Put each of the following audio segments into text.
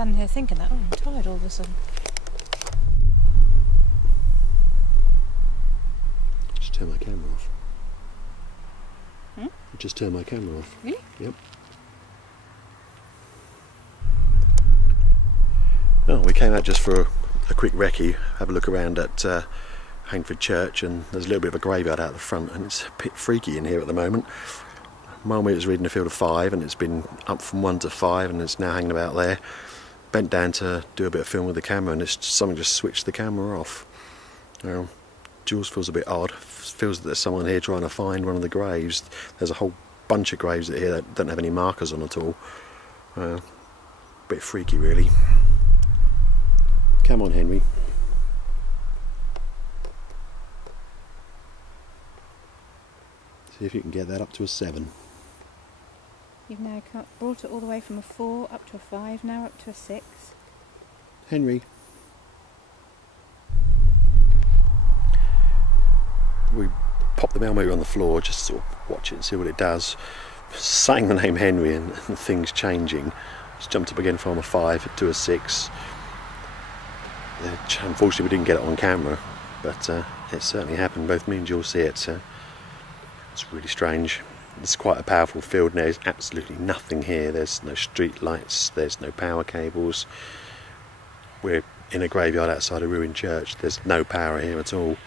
standing here thinking that, oh, I'm tired all of a sudden. Just turn my camera off. Hmm? Just turn my camera off. Really? Yep. Oh, we came out just for a quick recce, have a look around at Hainford Church, and there's a little bit of a graveyard out the front, and it's a bit freaky in here at the moment. Mile meter's reading a field of 5, and it's been up from 1 to 5, and it's now hanging about there. Bent down to do a bit of film with the camera, and someone just switched the camera off. Jules feels a bit odd, feels that there's someone here trying to find one of the graves. There's a whole bunch of graves here that don't have any markers on at all. Bit freaky really. Come on, Henry. See if you can get that up to a 7. You've now brought it all the way from a 4 up to a 5, now up to a 6. Henry. We pop the mailmeter on the floor, just sort of watch it and see what it does. Saying the name Henry and things changing. It's jumped up again from a 5 to a 6. Unfortunately we didn't get it on camera, but it certainly happened. Both me and Jules see it, so it's really strange. It's quite a powerful field now. There's absolutely nothing here. There's no street lights, there's no power cables. We're in a graveyard outside a ruined church. There's no power here at all,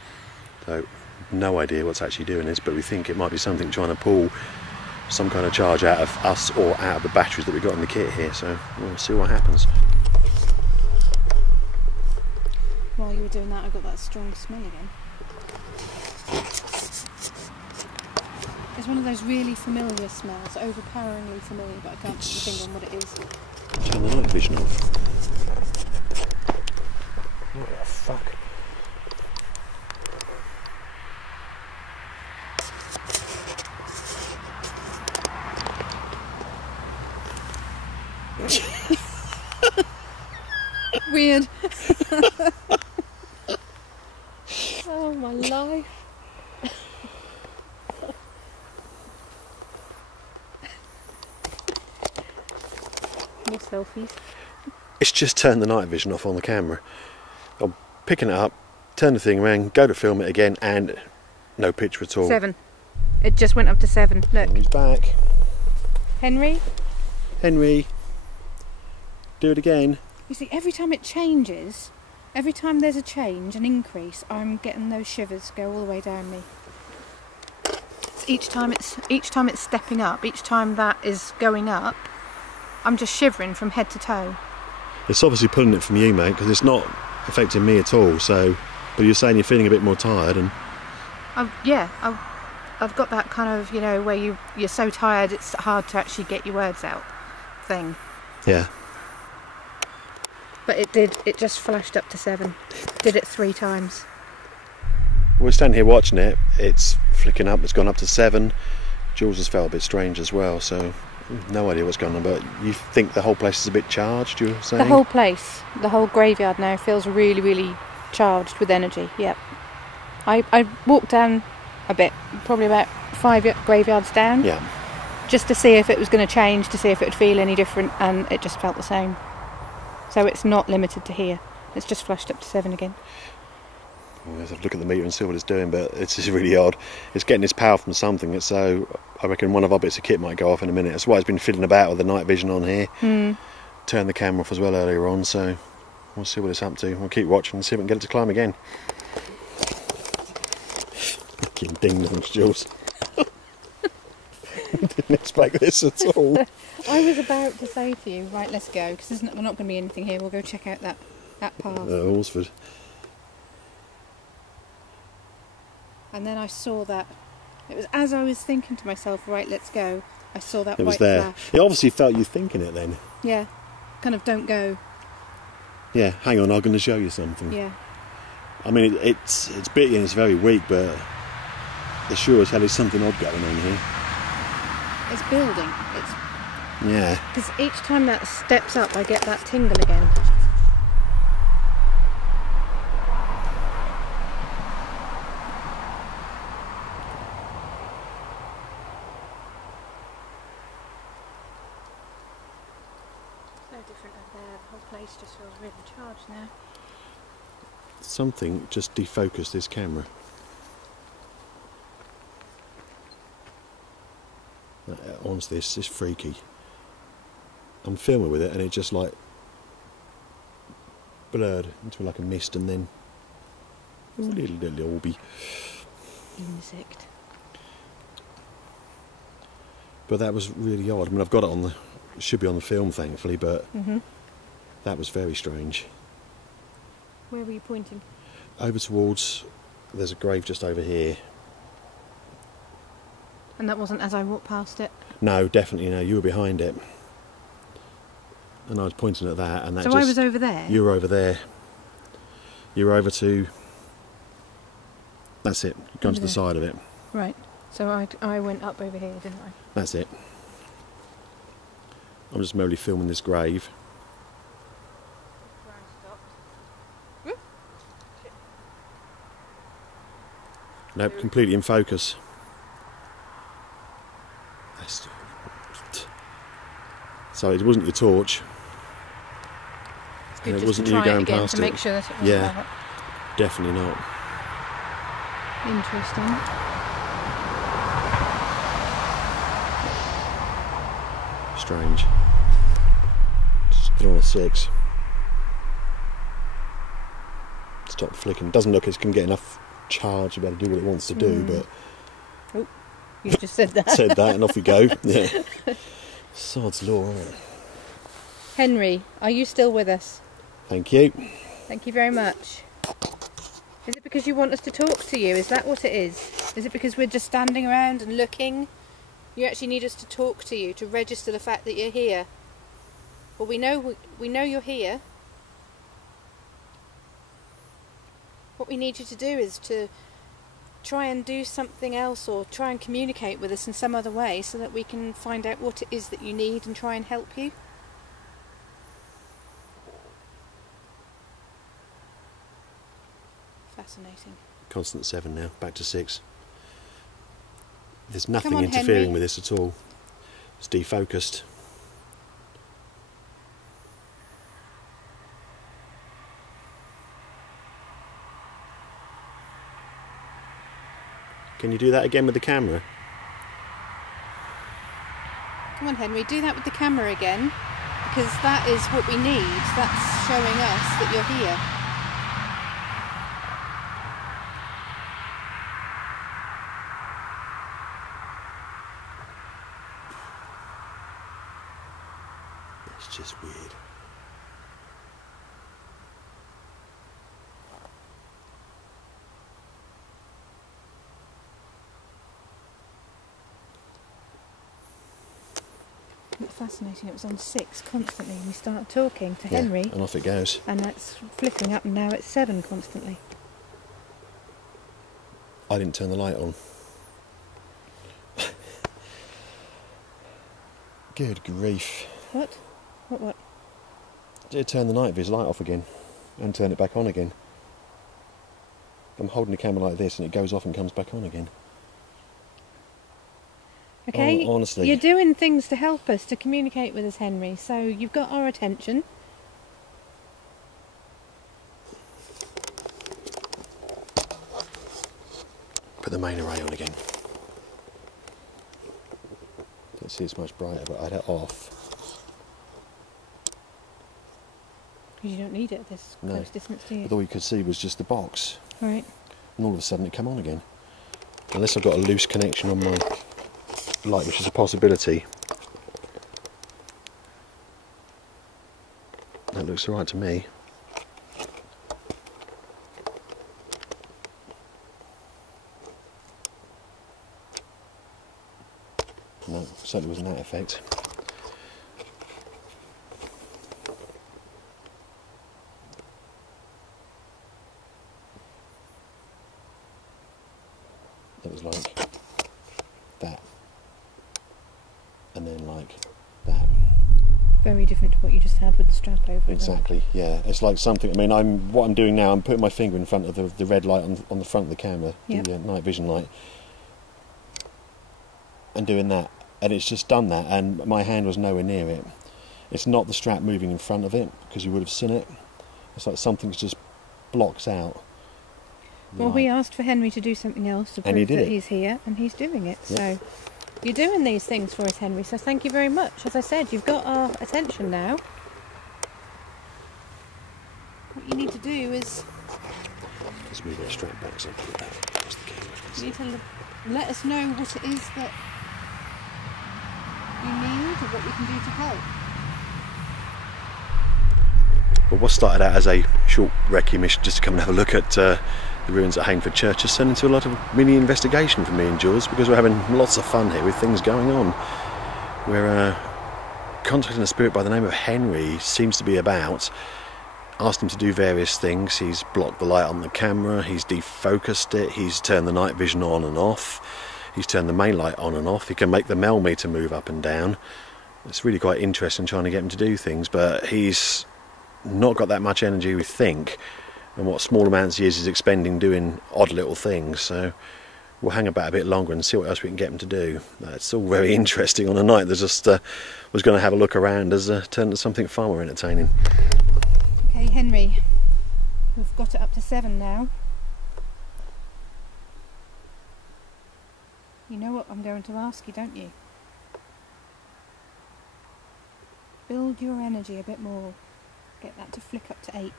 so no idea what's actually doing this, but we think it might be something trying to pull some kind of charge out of us or out of the batteries that we got in the kit here, so we'll see what happens. While you were doing that, I got that strong smell again. It's one of those really familiar smells, overpoweringly familiar, but I can't put my finger on what it is. Turn the night vision off. What the fuck? Weird. Oh my life. More selfies. It's just turned the night vision off on the camera. I'm picking it up, turn the thing around, go to film it again, and no picture at all. 7. It just went up to 7. Look. And he's back. Henry? Henry. Do it again. You see, every time it changes, every time there's a change, an increase, I'm getting those shivers go all the way down me. Each time it's stepping up, each time that is going up, I'm just shivering from head to toe. It's obviously pulling it from you, mate, because it's not affecting me at all. So, but you're saying you're feeling a bit more tired, and I've got that kind of, you know, where you're so tired it's hard to actually get your words out thing. Yeah. But it just flashed up to 7. Did it 3 times. We're standing here watching it, it's flicking up, it's gone up to 7. Jules has felt a bit strange as well, so no idea what's going on, but you think the whole place is a bit charged, you were saying? The whole place, the whole graveyard now feels really, really charged with energy, yep. I walked down a bit, probably about 5 graveyards down, yeah, just to see if it was going to change, to see if it would feel any different, and it just felt the same. So it's not limited to here, it's just flashed up to 7 again. We'll have to look at the meter and see what it's doing, but it's just really odd. It's getting its power from something, so I reckon one of our bits of kit might go off in a minute. That's why it's been fiddling about with the night vision on here. Turned the camera off as well earlier on, so we'll see what it's up to. We'll keep watching and see if we can get it to climb again. Fucking ding-dongs, Jules. Didn't expect this at all. I was about to say to you, right, let's go, because we're not going to be anything here. We'll go check out that path. Horsford. And then I saw that. It was as I was thinking to myself, right, let's go, I saw that It was white there. flash. It obviously felt you thinking it then. Yeah, kind of don't go. Yeah, hang on, I'm going to show you something. Yeah. I mean, it's bitty and it's very weak, but there sure as hell is something odd going on here. It's building. Yeah. Because each time that steps up, I get that tingle again. So different over there. The whole place just feels really charged now. Something just defocused this camera. Honestly, it's freaky. I'm filming with it and it just like blurred into like a mist and then a little orby. Insect. But that was really odd. I mean, I've got it on the, it should be on the film thankfully, but that was very strange. Where were you pointing? Over towards, there's a grave just over here. And that wasn't as I walked past it? No, definitely no, you were behind it. And I was pointing at that and that so just... I was over there? You were over there. You were over to... That's it, you've gone Over to the there. side of it. Right, so I went up over here, didn't I? That's it. I'm just merely filming this grave. Nope, completely in focus. So it wasn't your torch. It's good And it just wasn't to you try it going again past to it. make sure that it wasn't Yeah, that. definitely not. Interesting. Strange. Still on a 6. Stop flicking. Doesn't look as it can get enough charge to be able to do what it wants to do, but Oh, you just said that. said that and off we go. Yeah. Sod's law, isn't it? Henry, are you still with us? Thank you. Thank you very much. Is it because you want us to talk to you? Is that what it is? Is it because we're just standing around and looking? You actually need us to talk to you, to register the fact that you're here. Well, we know you're here. What we need you to do is to try and do something else or try and communicate with us in some other way so that we can find out what it is that you need and try and help you. Fascinating. Constant 7 now, back to 6. There's nothing Come on, interfering Henry. with this at all. It's defocused. Can you do that again with the camera? Come on, Henry, do that with the camera again, because that is what we need. That's showing us that you're here. It's just weird. It's fascinating. It was on 6 constantly. We started talking to Yeah, Henry, and off it goes. and that's flickering up, and now it's 7 constantly. I didn't turn the light on. Good grief. What? What? Did turn the night vision light off again and turn it back on again. I'm holding the camera like this and it goes off and comes back on again. Okay, Honestly. you're doing things to help us, to communicate with us, Henry, so you've got our attention. Put the main array on again. Don't see it's much brighter, but I had it off. Because you don't need it at this No. close distance, do you? But all you could see was just the box. Right. And all of a sudden it come on again. Unless I've got a loose connection on my light, which is a possibility. That looks alright to me. No, certainly wasn't that effect. It was like that, and then like that. Very different to what you just had with the strap over. isn't it? Exactly, yeah. It's like something. I mean, what I'm doing now, I'm putting my finger in front of the red light on the front of the camera, Yep. the night vision light, and doing that, and it's just done that, and my hand was nowhere near it. It's not the strap moving in front of it, because you would have seen it. It's like something just blocks out. Well, we asked for Henry to do something else to prove that he's here, and he's doing it. Yep. So you're doing these things for us, Henry, so thank you very much. As I said, you've got our attention now. What you need to do is... Let's move that strap back so I can put that across the camera. You need to let us know what it is that you need or what we can do to help. Well, what started out as a short recce mission just to come and have a look at the ruins at Hainford Church has turned into a lot of mini investigation for me and Jules, because we're having lots of fun here with things going on. We're contacting a spirit by the name of Henry. He seems to be about. Asked him to do various things. He's blocked the light on the camera, he's defocused it, he's turned the night vision on and off, he's turned the main light on and off, he can make the mel meter move up and down. It's really quite interesting trying to get him to do things, but he's not got that much energy, we think, and what small amounts he is expending doing odd little things, so we'll hang about a bit longer and see what else we can get him to do. It's all very interesting on a night that just was going to have a look around has turned into something far more entertaining. Okay, Henry, we've got it up to 7 now. You know what I'm going to ask you, don't you? Build your energy a bit more. Get that to flick up to 8.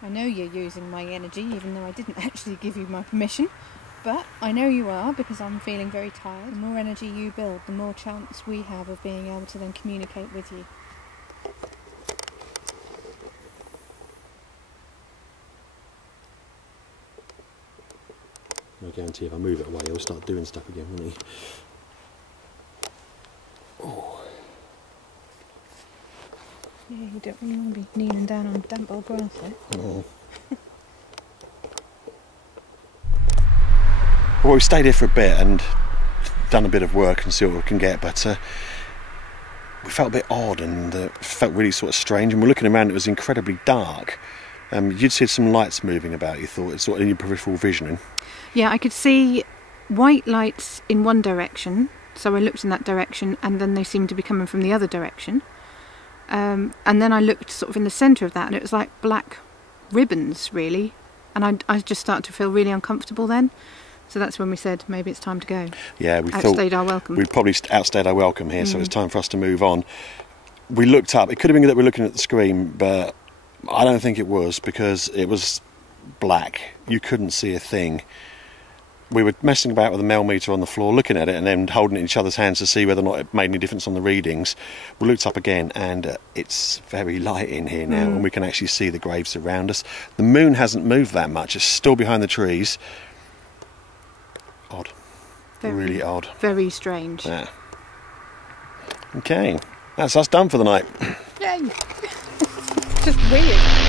I know you're using my energy, even though I didn't actually give you my permission. But I know you are, because I'm feeling very tired. The more energy you build, the more chance we have of being able to then communicate with you. I guarantee if I move it away, he'll start doing stuff again, won't he? Oh. Yeah, you don't really want to be kneeling down on damp old grass there. Oh. Well, we stayed here for a bit and done a bit of work and see what we can get, but we felt a bit odd and felt really sort of strange, and we're looking around, it was incredibly dark. You'd see some lights moving about, you thought, it's sort of in your peripheral visioning. Yeah, I could see white lights in one direction, so I looked in that direction, and then they seemed to be coming from the other direction. And then I looked sort of in the centre of that, and it was like black ribbons, really. And I just started to feel really uncomfortable then. So that's when we said maybe it's time to go. Yeah, we outstayed our welcome. We probably outstayed our welcome here, so it's time for us to move on. We looked up. It could have been that we're looking at the screen, but I don't think it was, because it was black. You couldn't see a thing. We were messing about with the mel meter on the floor, looking at it, and then holding it in each other's hands to see whether or not it made any difference on the readings. We looked up again, and it's very light in here now, and we can actually see the graves around us. The moon hasn't moved that much. It's still behind the trees. Odd. Really odd. Very strange. Yeah. Okay, that's us done for the night. Yay! Just weird.